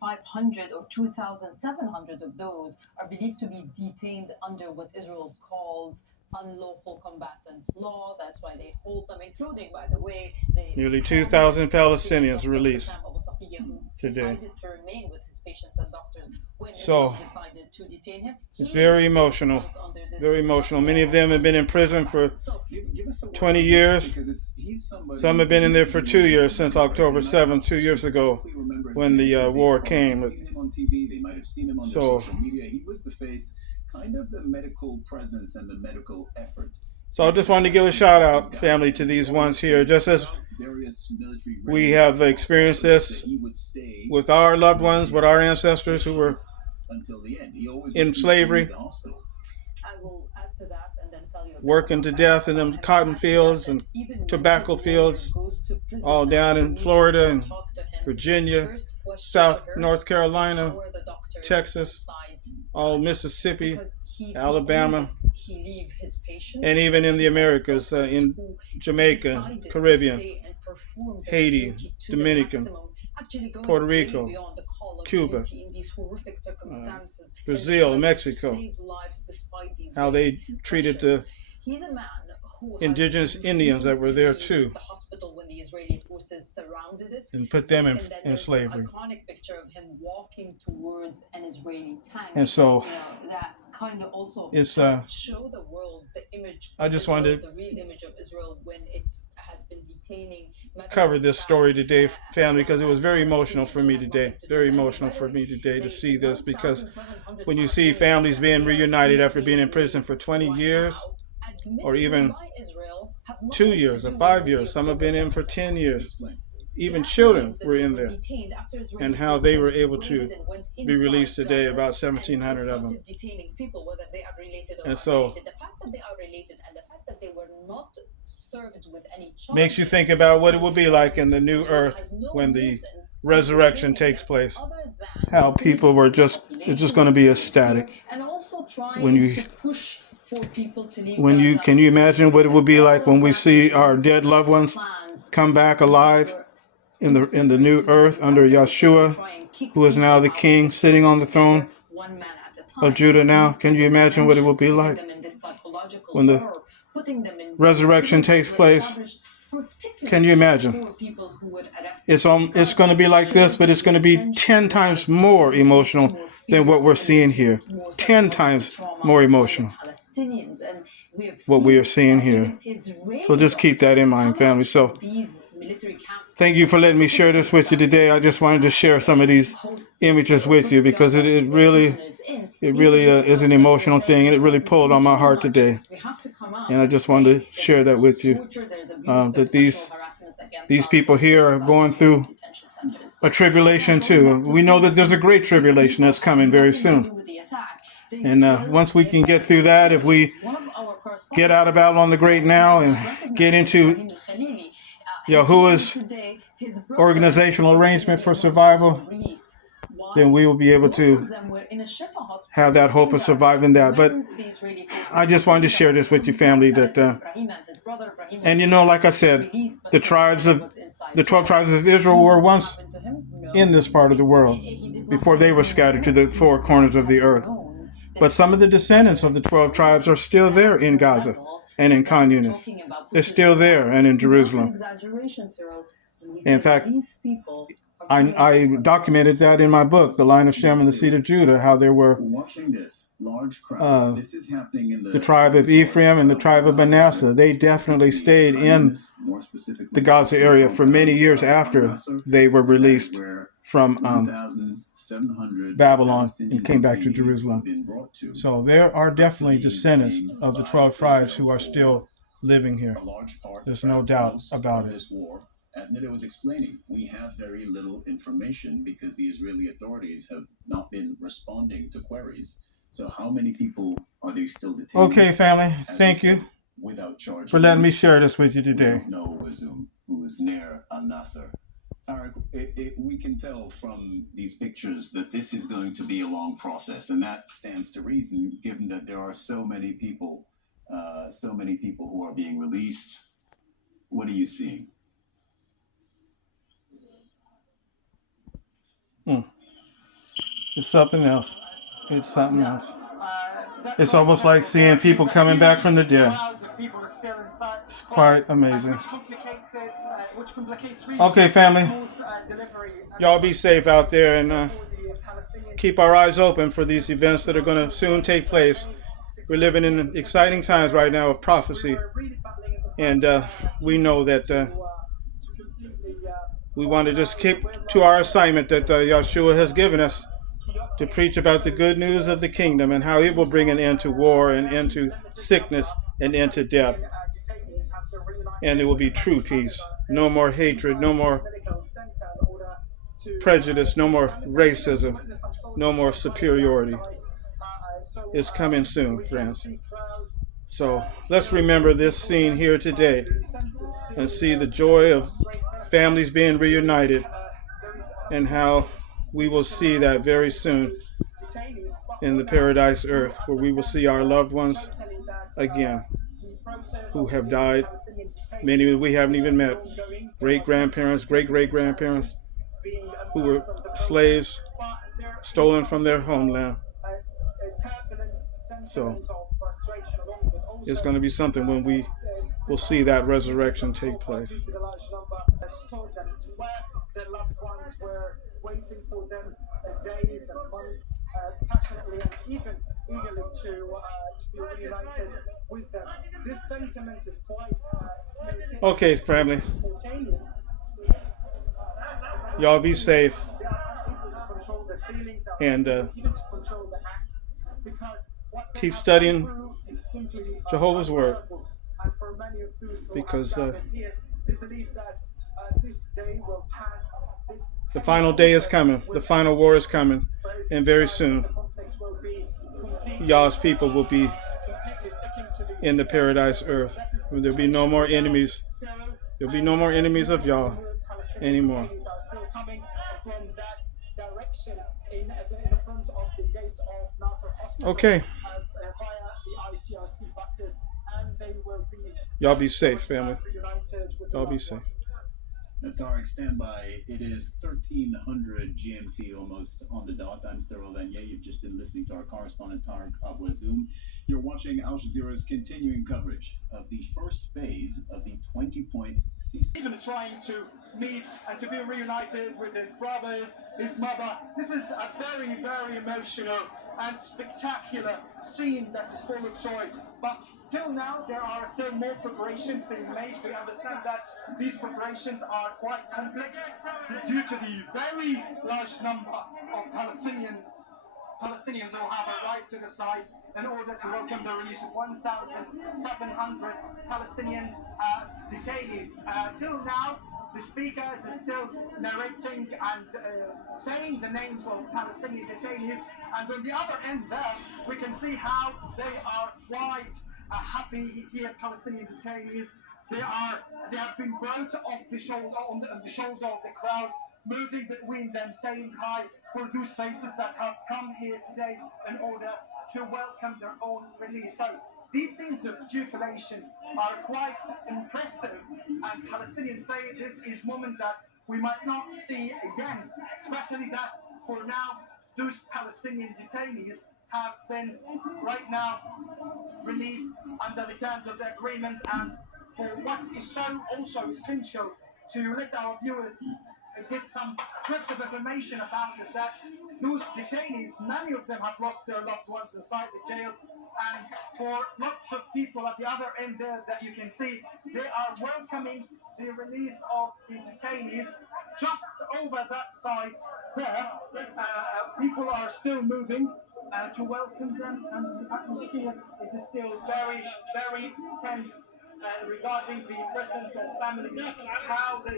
2,500 or 2,700 of those are believed to be detained under what Israel calls unlawful combatants law. That's why they hold them, including, by the way, the Nearly former 2,000 Syrian Palestinians doctor released Bassam Abu Safiya, who today. decided to remain with his patients and doctors when So Israel decided to detain him. it's He very is emotional. held under this Very emotional. Many of them have been in prison for 20 years. Some have been in there for 2 years since October 7th, 2 years ago, when the war came. So, so I just wanted to give a shout out, family, to these ones here. Just as we have experienced this with our loved ones, with our ancestors who were in slavery, I will add to that and then tell you working to death in them cotton fields and tobacco fields, all down in Florida and Virginia, South North Carolina, Texas, all Mississippi, Alabama, and even in the Americas, in Jamaica, Caribbean, Haiti, Dominican, Puerto Rico, Cuba, Brazil, Mexico, how they treated the indigenous Indians that were there too, and put them in slavery. And so it's I just wanted to cover this story today, family, because it was very emotional for me today. Very emotional for me today to see this, because when you see families being reunited after being in prison for 20 years, or even 2 years or 5 years, some have been in for 10 years. Even children were in there, and how they were able to be released today, about 1,700 of them. And so makes you think about what it will be like in the new earth when the resurrection takes place. How people were it's just going to be ecstatic. Can you imagine what it will be like when we see our dead loved ones come back alive in the new earth under Yeshua, who is now the king sitting on the throne of Judah now? Can you imagine what it will be like when the resurrection takes place? Can you imagine? It's going to be like this, but it's going to be 10 times more emotional than what we're seeing here. 10 times more emotional, what we are seeing here. So just keep that in mind, family. So thank you for letting me share this with you today. I just wanted to share some of these images with you, because it really is an emotional thing, and it really pulled on my heart today. And I just wanted to share that with you, that these people here are going through a tribulation too. We know that there's a great tribulation that's coming very soon. And once we can get through that, if we get out of Babylon the Great now and get into Yahuwah's organizational arrangement for survival, then we will be able to have that hope of surviving that. But I just wanted to share this with you, family, that and like I said, the 12 tribes of Israel were once in this part of the world before they were scattered to the four corners of the earth. But some of the descendants of the 12 tribes are still there in Gaza and in Khan Yunis. They're still there, and in Jerusalem. In fact, I documented that in my book, The Line of Shem and the Seed of Judah, how there were the tribe of Ephraim and the tribe of Manasseh. They definitely stayed in the Gaza area for many years after they were released from Babylon and came back to Jerusalem. So there are definitely descendants of the 12 tribes who are still living here. There's no doubt about it. As Nida was explaining, we have very little information because the Israeli authorities have not been responding to queries. So how many people are they still detained? Okay, family, thank you for letting me share this with you today. No, who's near al-Nasser. Tarek, we can tell from these pictures that this is going to be a long process, and that stands to reason, given that there are so many people who are being released. What are you seeing? It's something else. It's something else. It's almost like seeing people coming back from the dead. It's quite amazing. Okay, family. Y'all be safe out there and keep our eyes open for these events that are going to soon take place. We're living in exciting times right now of prophecy. And we know that we want to just keep to our assignment that Yeshua has given us to preach about the good news of the kingdom and how it will bring an end to war and end to sickness and end to death. And it will be true peace. No more hatred, no more prejudice, no more racism, no more superiority. It's coming soon, friends. So let's remember this scene here today and see the joy of families being reunited and how we will see that very soon in the paradise earth, where we will see our loved ones again who have died. Many we haven't even met. Great-grandparents, great-great-grandparents who were slaves stolen from their homeland. So it's going to be something when we will see that resurrection take place. Their loved ones were waiting for them days and months, passionately and even eagerly to be reunited with them. This sentiment is quite simultaneous. Okay, family. Y'all be safe. And keep studying Jehovah's Word. Because the final day is coming. The final war is coming. And very soon, Yah's people will be in the paradise earth. There'll be no more enemies. There'll be no more enemies of Yah anymore. Okay. Y'all be safe, family. Y'all be safe. Tarek, stand by. It is 1300 GMT, almost on the dot. I'm Cyril Vanier. You've just been listening to our correspondent Tarek Abouazoum. You're watching Al Jazeera's continuing coverage of the first phase of the 20-point ceasefire. Even trying to meet and to be reunited with his brothers, his mother. This is a very, very emotional and spectacular scene that is full of joy. But till now, there are still more preparations being made. We understand that these preparations are quite complex due to the very large number of Palestinians who have arrived to the site in order to welcome the release of 1,700 Palestinian detainees. Till now, the speaker is still narrating and saying the names of Palestinian detainees, and on the other end there, we can see how they are quite happy here, Palestinian detainees. They have been brought off the shoulder, on the shoulder of the crowd, moving between them, saying hi for those faces that have come here today in order to welcome their own release. So these scenes of jubilations are quite impressive, and Palestinians say this is a moment that we might not see again, especially that for now those Palestinian detainees have been right now released under the terms of the agreement, and for what is so also essential to let our viewers get some clips of information about it, that those detainees, many of them have lost their loved ones inside the jail, and for lots of people at the other end there that you can see, they are welcoming the release of the detainees. Just over that side there, people are still moving to welcome them, and the atmosphere is still very, very tense regarding the presence of family, how they